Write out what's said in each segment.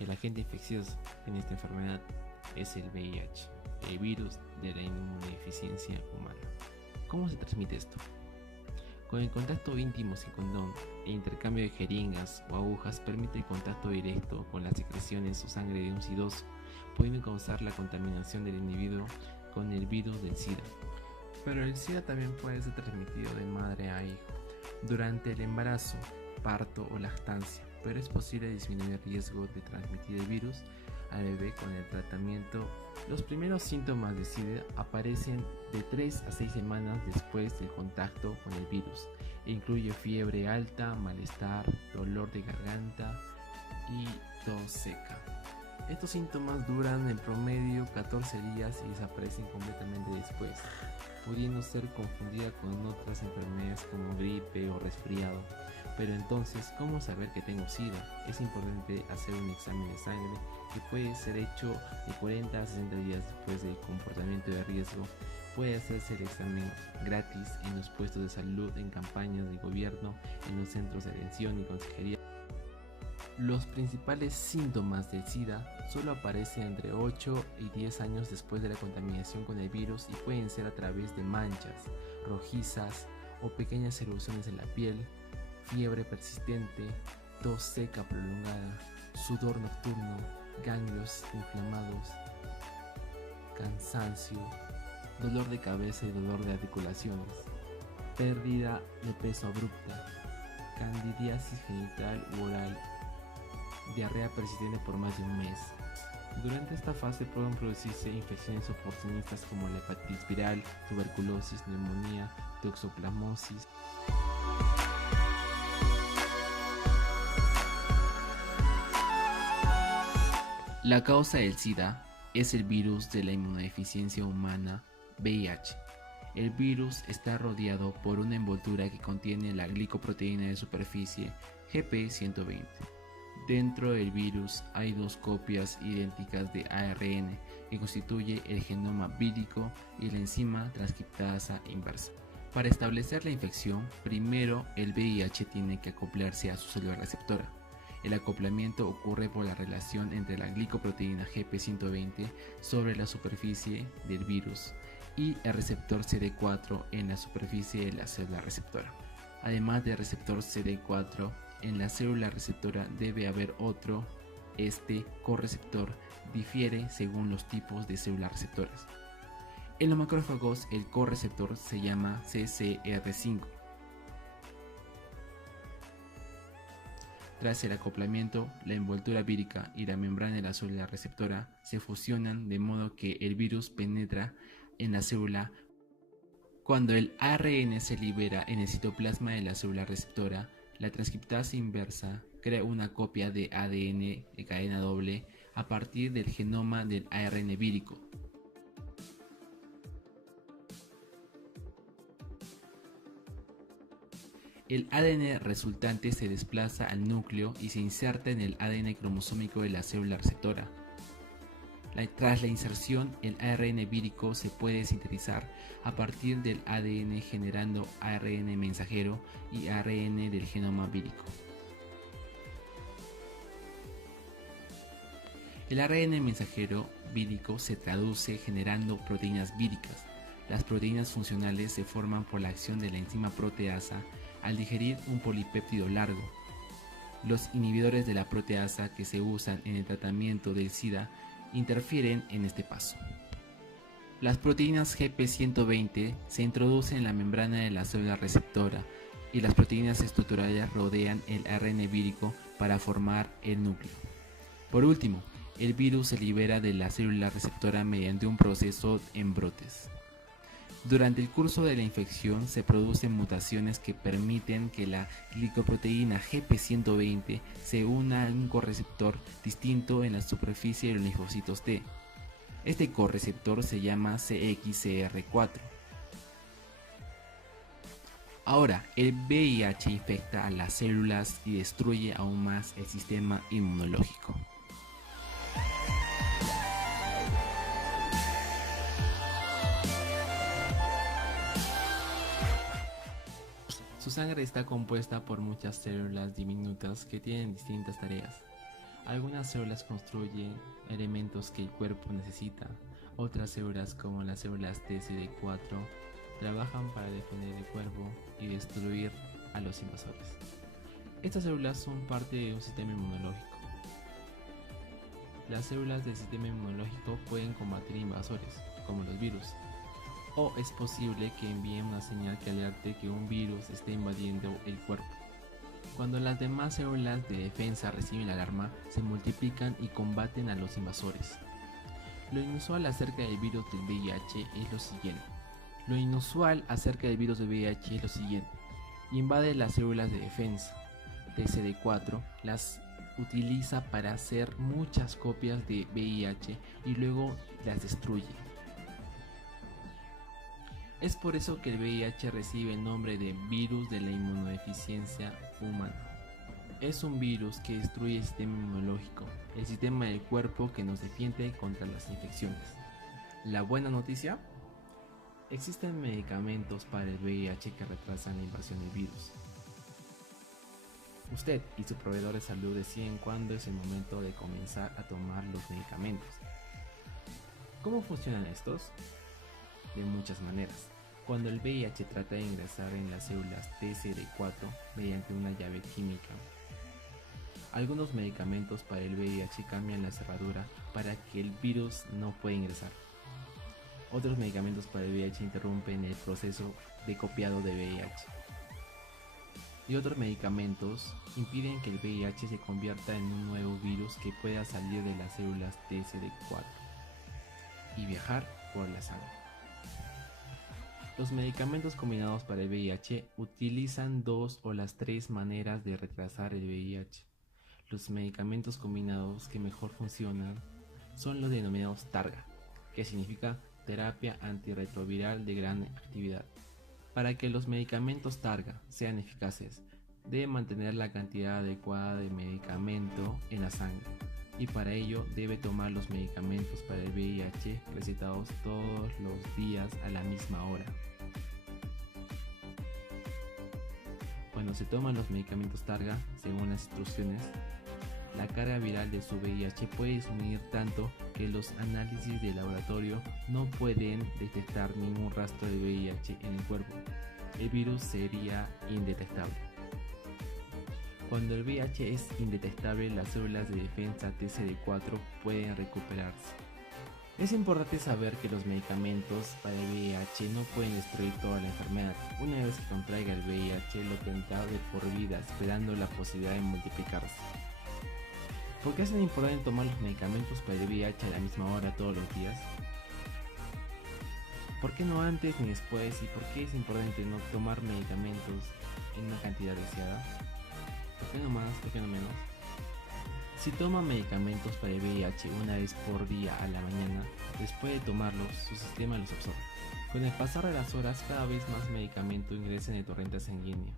El agente infeccioso en esta enfermedad es el VIH, el virus de la inmunodeficiencia humana. ¿Cómo se transmite esto? Con el contacto íntimo sin condón e intercambio de jeringas o agujas permite el contacto directo con las secreciones o sangre de un sidoso, pudiendo causar la contaminación del individuo con el virus del SIDA. Pero el SIDA también puede ser transmitido de madre a hijo durante el embarazo, parto o lactancia, pero es posible disminuir el riesgo de transmitir el virus al bebé con el tratamiento. Los primeros síntomas de SIDA aparecen de 3 a 6 semanas después del contacto con el virus e incluye fiebre alta, malestar, dolor de garganta y tos seca. Estos síntomas duran en promedio 14 días y desaparecen completamente después, pudiendo ser confundida con otras enfermedades como gripe o resfriado. Pero entonces, ¿cómo saber que tengo SIDA? Es importante hacer un examen de sangre que puede ser hecho de 40 a 60 días después del comportamiento de riesgo. Puede hacerse el examen gratis en los puestos de salud, en campañas de gobierno, en los centros de atención y consejería. Los principales síntomas del SIDA solo aparecen entre 8 y 10 años después de la contaminación con el virus y pueden ser a través de manchas rojizas o pequeñas erupciones en la piel, fiebre persistente, tos seca prolongada, sudor nocturno, ganglios inflamados, cansancio, dolor de cabeza y dolor de articulaciones, pérdida de peso abrupta, candidiasis genital u oral, diarrea persistente por más de un mes. Durante esta fase pueden producirse infecciones oportunistas como la hepatitis viral, tuberculosis, neumonía, toxoplasmosis. La causa del SIDA es el virus de la inmunodeficiencia humana, VIH. El virus está rodeado por una envoltura que contiene la glicoproteína de superficie GP120. Dentro del virus hay dos copias idénticas de ARN que constituye el genoma vírico y la enzima transcriptasa inversa. Para establecer la infección, primero el VIH tiene que acoplarse a su célula receptora. El acoplamiento ocurre por la relación entre la glicoproteína GP120 sobre la superficie del virus y el receptor CD4 en la superficie de la célula receptora. Además del receptor CD4, en la célula receptora debe haber otro. Este correceptor difiere según los tipos de células receptoras. En los macrófagos el correceptor se llama CCR5. Tras el acoplamiento, la envoltura vírica y la membrana de la célula receptora se fusionan de modo que el virus penetra en la célula. Cuando el ARN se libera en el citoplasma de la célula receptora, la transcriptasa inversa crea una copia de ADN de cadena doble a partir del genoma del ARN vírico. El ADN resultante se desplaza al núcleo y se inserta en el ADN cromosómico de la célula receptora. Tras la inserción, el ARN vírico se puede sintetizar a partir del ADN generando ARN mensajero y ARN del genoma vírico. El ARN mensajero vírico se traduce generando proteínas víricas. Las proteínas funcionales se forman por la acción de la enzima proteasa al digerir un polipéptido largo. Los inhibidores de la proteasa que se usan en el tratamiento del SIDA interfieren en este paso. Las proteínas GP120 se introducen en la membrana de la célula receptora y las proteínas estructurales rodean el ARN vírico para formar el núcleo. Por último, el virus se libera de la célula receptora mediante un proceso en brotes. Durante el curso de la infección se producen mutaciones que permiten que la glicoproteína GP120 se una a un correceptor distinto en la superficie de los linfocitos T. Este correceptor se llama CXCR4. Ahora, el VIH infecta a las células y destruye aún más el sistema inmunológico. Su sangre está compuesta por muchas células diminutas que tienen distintas tareas. Algunas células construyen elementos que el cuerpo necesita. Otras células, como las células TCD4, trabajan para defender el cuerpo y destruir a los invasores. Estas células son parte de un sistema inmunológico. Las células del sistema inmunológico pueden combatir invasores, como los virus, o es posible que envíen una señal que alerte que un virus esté invadiendo el cuerpo. Cuando las demás células de defensa reciben la alarma, se multiplican y combaten a los invasores. Lo inusual acerca del virus del VIH es lo siguiente. Invade las células de defensa. TCD4 las utiliza para hacer muchas copias de VIH y luego las destruye. Es por eso que el VIH recibe el nombre de virus de la inmunodeficiencia humana. Es un virus que destruye el sistema inmunológico, el sistema del cuerpo que nos defiende contra las infecciones. La buena noticia: existen medicamentos para el VIH que retrasan la invasión del virus. Usted y su proveedor de salud deciden cuándo es el momento de comenzar a tomar los medicamentos. ¿Cómo funcionan estos? De muchas maneras. Cuando el VIH trata de ingresar en las células TCD4 mediante una llave química, algunos medicamentos para el VIH cambian la cerradura para que el virus no pueda ingresar. Otros medicamentos para el VIH interrumpen el proceso de copiado de VIH. Y otros medicamentos impiden que el VIH se convierta en un nuevo virus que pueda salir de las células TCD4 y viajar por la sangre. Los medicamentos combinados para el VIH utilizan dos o las tres maneras de retrasar el VIH. Los medicamentos combinados que mejor funcionan son los denominados TARGA, que significa terapia antirretroviral de gran actividad. Para que los medicamentos TARGA sean eficaces, debe mantener la cantidad adecuada de medicamento en la sangre, y para ello debe tomar los medicamentos para el VIH recetados todos los días a la misma hora. Cuando se toman los medicamentos TARGA según las instrucciones, la carga viral de su VIH puede disminuir tanto que los análisis de laboratorio no pueden detectar ningún rastro de VIH en el cuerpo. El virus sería indetectable. Cuando el VIH es indetectable, las células de defensa TCD4 pueden recuperarse. Es importante saber que los medicamentos para el VIH no pueden destruir toda la enfermedad. Una vez que contraiga el VIH, lo tendrá de por vida, esperando la posibilidad de multiplicarse. ¿Por qué es tan importante tomar los medicamentos para el VIH a la misma hora todos los días? ¿Por qué no antes ni después? ¿Y por qué es importante no tomar medicamentos en una cantidad deseada? ¿Por qué no más? ¿Por qué no menos? Si toma medicamentos para el VIH una vez por día a la mañana, después de tomarlos, su sistema los absorbe. Con el pasar de las horas, cada vez más medicamento ingresa en el torrente sanguíneo,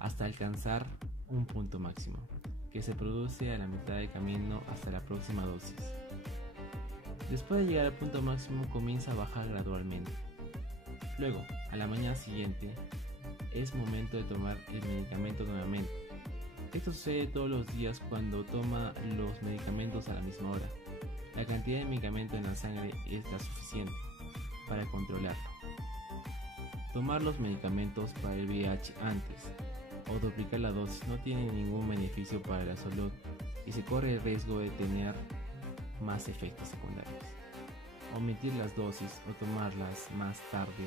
hasta alcanzar un punto máximo, que se produce a la mitad del camino hasta la próxima dosis. Después de llegar al punto máximo, comienza a bajar gradualmente. Luego, a la mañana siguiente, es momento de tomar el medicamento nuevamente. Esto sucede todos los días cuando toma los medicamentos a la misma hora. La cantidad de medicamento en la sangre es la suficiente para controlarlo. Tomar los medicamentos para el VIH antes o duplicar la dosis no tiene ningún beneficio para la salud y se corre el riesgo de tener más efectos secundarios. Omitir las dosis o tomarlas más tarde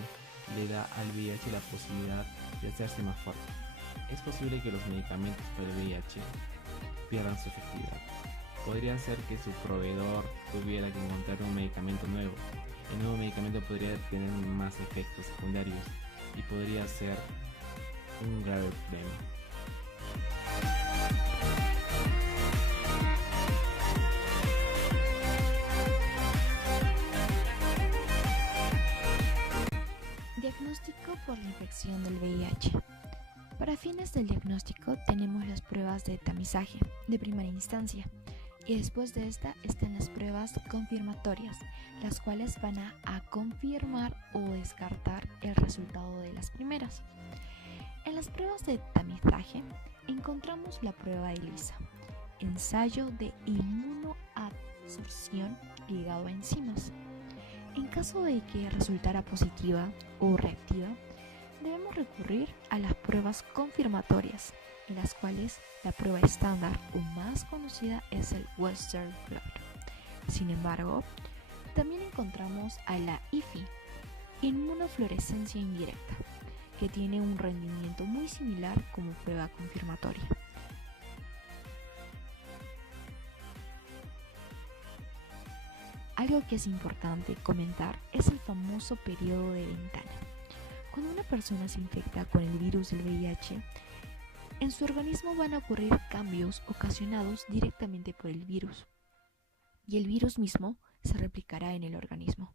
le da al VIH la posibilidad de hacerse más fuerte. Es posible que los medicamentos para el VIH pierdan su efectividad. Podría ser que su proveedor tuviera que encontrar un medicamento nuevo. El nuevo medicamento podría tener más efectos secundarios y podría ser un grave problema. Diagnóstico por la infección del VIH. Para fines del diagnóstico tenemos las pruebas de tamizaje de primera instancia y después de esta están las pruebas confirmatorias, las cuales van a confirmar o descartar el resultado de las primeras. En las pruebas de tamizaje encontramos la prueba ELISA. ensayo de inmunoabsorción ligado a enzimas. En caso de que resultara positiva o reactiva, debemos recurrir a las pruebas confirmatorias, en las cuales la prueba estándar o más conocida es el Western blot. Sin embargo, también encontramos a la IFI, inmunofluorescencia indirecta, que tiene un rendimiento muy similar como prueba confirmatoria. Algo que es importante comentar es el famoso periodo de ventana. Cuando una persona se infecta con el virus del VIH, en su organismo van a ocurrir cambios ocasionados directamente por el virus, y el virus mismo se replicará en el organismo,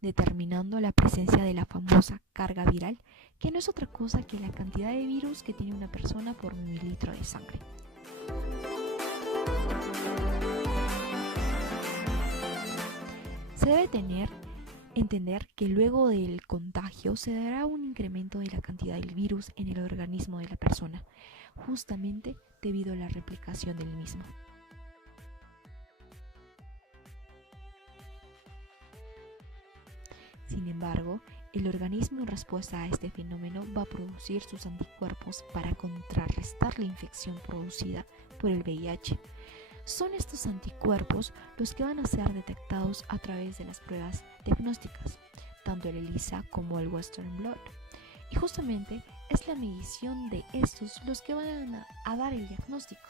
determinando la presencia de la famosa carga viral, que no es otra cosa que la cantidad de virus que tiene una persona por mililitro de sangre. Se debe entender que luego del contagio se dará un incremento de la cantidad del virus en el organismo de la persona, justamente debido a la replicación del mismo. Sin embargo, el organismo en respuesta a este fenómeno va a producir sus anticuerpos para contrarrestar la infección producida por el VIH. Son estos anticuerpos los que van a ser detectados a través de las pruebas diagnósticas, tanto el ELISA como el Western blot. Y justamente es la medición de estos los que van a dar el diagnóstico.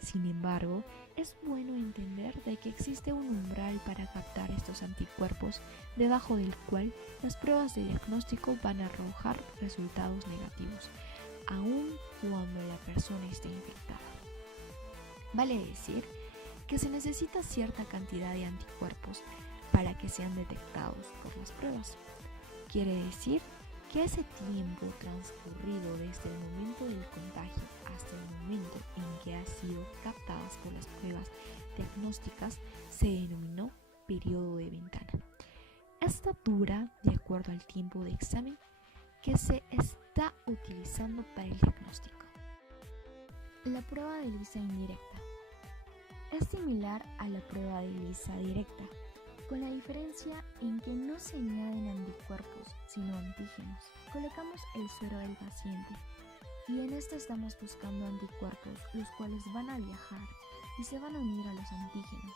Sin embargo, es bueno entender de que existe un umbral para captar estos anticuerpos, debajo del cual las pruebas de diagnóstico van a arrojar resultados negativos, aun cuando la persona esté infectada. Vale decir que se necesita cierta cantidad de anticuerpos para que sean detectados por las pruebas. Quiere decir que ese tiempo transcurrido desde el momento del contagio hasta el momento en que ha sido captadas por las pruebas diagnósticas se denominó periodo de ventana. Esta dura de acuerdo al tiempo de examen que se está utilizando para el diagnóstico. La prueba de ELISA indirecta es similar a la prueba de ELISA directa, con la diferencia en que no se añaden anticuerpos, sino antígenos. Colocamos el suero del paciente y en este estamos buscando anticuerpos, los cuales van a viajar y se van a unir a los antígenos.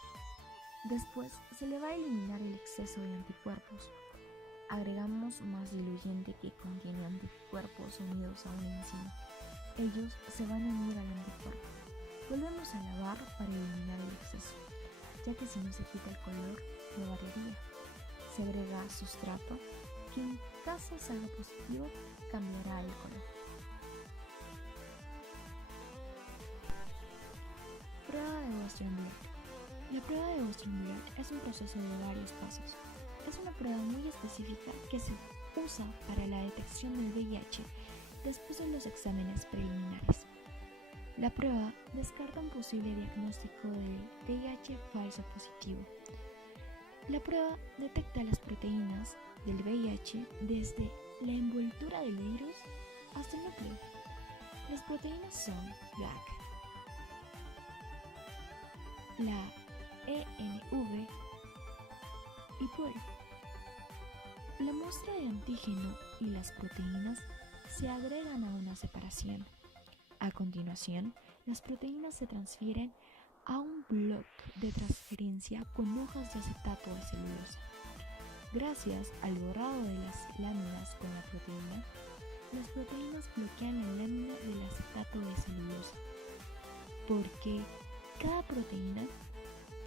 Después se le va a eliminar el exceso de anticuerpos. Agregamos más diluyente que contiene anticuerpos unidos a una enzima. Ellos se van a unir al anticuerpo. Volvemos a lavar para eliminar el exceso, ya que si no se quita el color, no variaría. Se agrega sustrato, que en caso salga positivo, cambiará el color. Prueba de Western blot. La prueba de Western blot es un proceso de varios pasos. Es una prueba muy específica que se usa para la detección del VIH después de los exámenes preliminares. La prueba descarta un posible diagnóstico de VIH falso positivo. La prueba detecta las proteínas del VIH desde la envoltura del virus hasta el núcleo. Las proteínas son GAC, la ENV y PUL. La muestra de antígeno y las proteínas se agregan a una separación. A continuación, las proteínas se transfieren a un bloque de transferencia con hojas de acetato de celulosa. Gracias al borrado de las láminas con la proteína, las proteínas bloquean la lámina del acetato de celulosa, porque cada proteína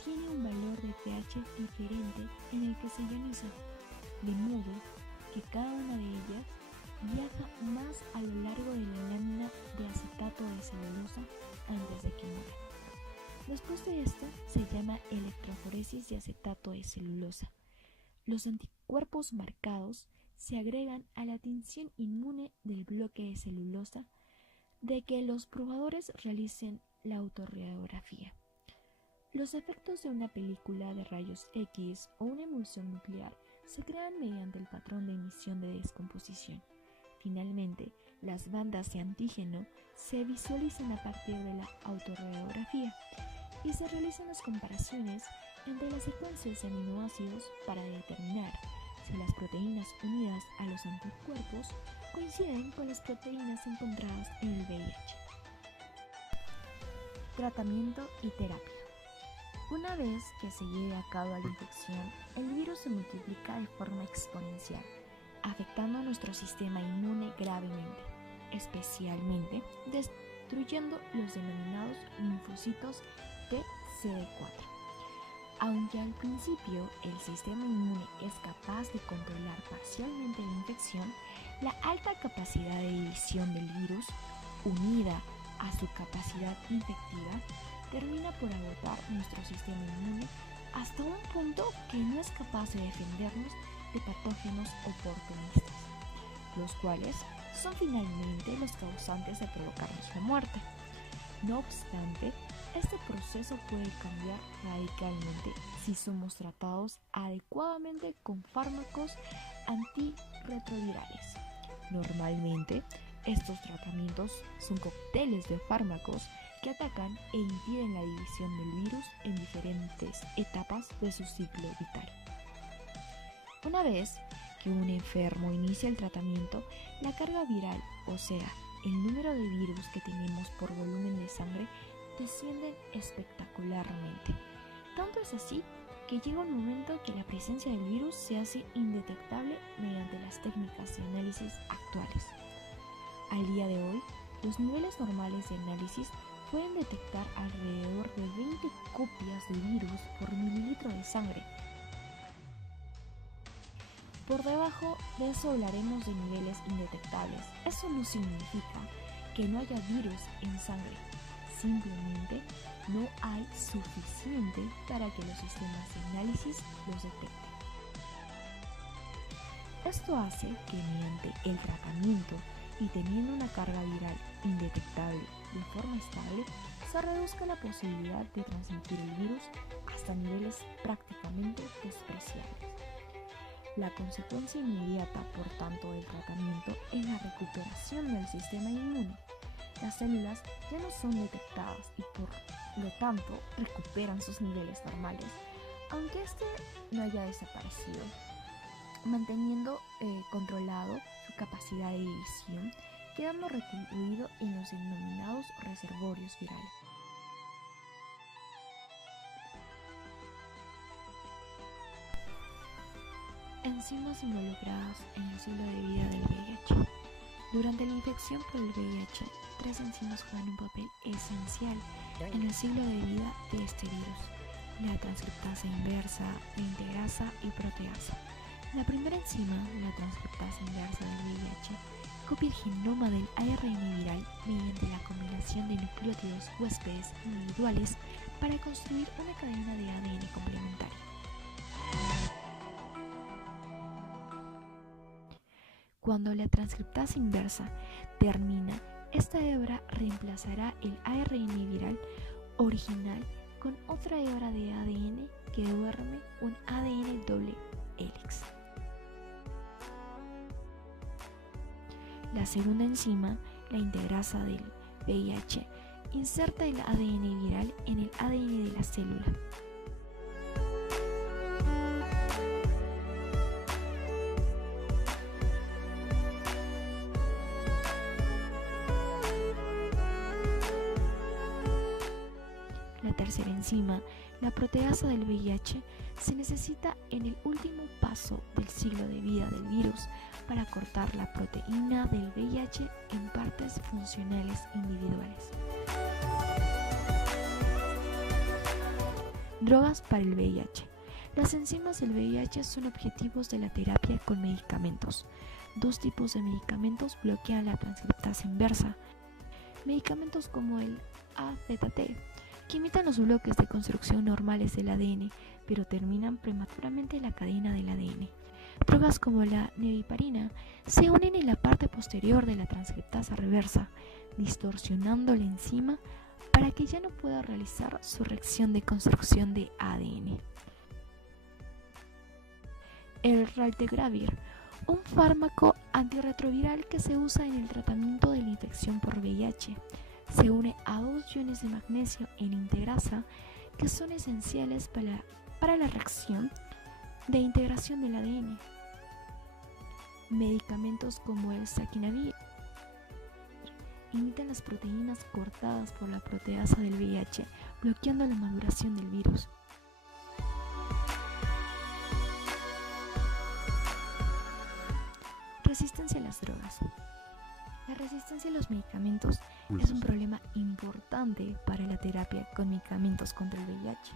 tiene un valor de pH diferente en el que se ioniza, de modo que cada una de ellas viaja más a lo largo de la lámina de acetato de celulosa antes de que muera. Después de esto se llama electroforesis de acetato de celulosa. Los anticuerpos marcados se agregan a la tinción inmune del bloque de celulosa de que los probadores realicen la autorradiografía. Los efectos de una película de rayos X o una emulsión nuclear se crean mediante el patrón de emisión de descomposición. Finalmente, Las bandas de antígeno se visualizan a partir de la autorradiografía y se realizan las comparaciones entre las secuencias de aminoácidos para determinar si las proteínas unidas a los anticuerpos coinciden con las proteínas encontradas en el VIH. Tratamiento y terapia. Una vez que se lleve a cabo la infección, el virus se multiplica de forma exponencial, afectando a nuestro sistema inmune gravemente, especialmente destruyendo los denominados linfocitos T CD4. Aunque al principio el sistema inmune es capaz de controlar parcialmente la infección, la alta capacidad de división del virus, unida a su capacidad infectiva, termina por agotar nuestro sistema inmune hasta un punto que no es capaz de defendernos de patógenos oportunistas, los cuales son finalmente los causantes de provocarnos la muerte. No obstante, este proceso puede cambiar radicalmente si somos tratados adecuadamente con fármacos antirretrovirales. Normalmente, estos tratamientos son cócteles de fármacos que atacan e impiden la división del virus en diferentes etapas de su ciclo vital. Una vez que un enfermo inicia el tratamiento, la carga viral, o sea, el número de virus que tenemos por volumen de sangre, descienden espectacularmente. Tanto es así que llega un momento que la presencia del virus se hace indetectable mediante las técnicas de análisis actuales. Al día de hoy, los niveles normales de análisis pueden detectar alrededor de 20 copias de virus por mililitro de sangre. Por debajo de eso hablaremos de niveles indetectables. Eso no significa que no haya virus en sangre, simplemente no hay suficiente para que los sistemas de análisis los detecten. Esto hace que mediante el tratamiento y teniendo una carga viral indetectable de forma estable, se reduzca la posibilidad de transmitir el virus hasta niveles prácticamente despreciables. La consecuencia inmediata, por tanto, del tratamiento es la recuperación del sistema inmune. Las células ya no son detectadas y por lo tanto recuperan sus niveles normales, aunque este no haya desaparecido, manteniendo controlado su capacidad de división, quedando recluido en los denominados reservorios virales. Enzimas involucradas en el ciclo de vida del VIH. Durante la infección por el VIH, 3 enzimas juegan un papel esencial en el ciclo de vida de este virus: la transcriptasa inversa, la integrasa y proteasa. La primera enzima, la transcriptasa inversa del VIH, copia el genoma del ARN viral mediante la combinación de nucleótidos huéspedes individuales para construir una cadena de ADN complementaria. Cuando la transcriptasa inversa termina, esta hebra reemplazará el ARN viral original con otra hebra de ADN que duerme un ADN doble hélice. La segunda enzima, la integrasa del VIH, inserta el ADN viral en el ADN de la célula. La tercera enzima, la proteasa del VIH, se necesita en el último paso del ciclo de vida del virus para cortar la proteína del VIH en partes funcionales individuales. Drogas para el VIH. Las enzimas del VIH son objetivos de la terapia con medicamentos. 2 tipos de medicamentos bloquean la transcriptasa inversa. Medicamentos como el AZT, que imitan los bloques de construcción normales del ADN, pero terminan prematuramente la cadena del ADN. Drogas como la neviparina se unen en la parte posterior de la transcriptasa reversa, distorsionando la enzima para que ya no pueda realizar su reacción de construcción de ADN. El raltegravir, un fármaco antirretroviral que se usa en el tratamiento de la infección por VIH. Se une a 2 iones de magnesio en integrasa que son esenciales para la reacción de integración del ADN. Medicamentos como el saquinavir imitan las proteínas cortadas por la proteasa del VIH, bloqueando la maduración del virus. Resistencia a las drogas. La resistencia a los medicamentos es un problema importante para la terapia con medicamentos contra el VIH.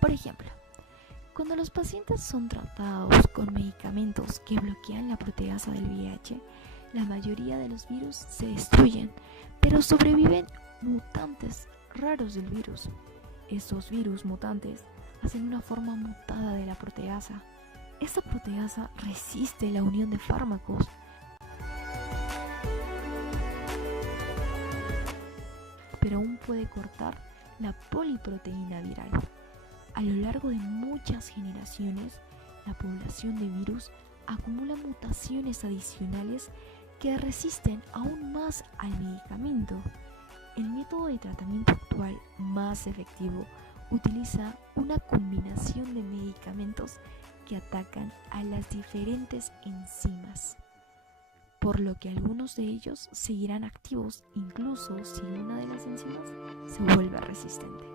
Por ejemplo, cuando los pacientes son tratados con medicamentos que bloquean la proteasa del VIH, la mayoría de los virus se destruyen, pero sobreviven mutantes raros del virus. Estos virus mutantes hacen una forma mutada de la proteasa. Esta proteasa resiste la unión de fármacos, pero aún puede cortar la poliproteína viral. A lo largo de muchas generaciones, la población de virus acumula mutaciones adicionales que resisten aún más al medicamento. El método de tratamiento actual más efectivo utiliza una combinación de medicamentos que atacan a las diferentes enzimas, por lo que algunos de ellos seguirán activos incluso si una de las enzimas se vuelve resistente.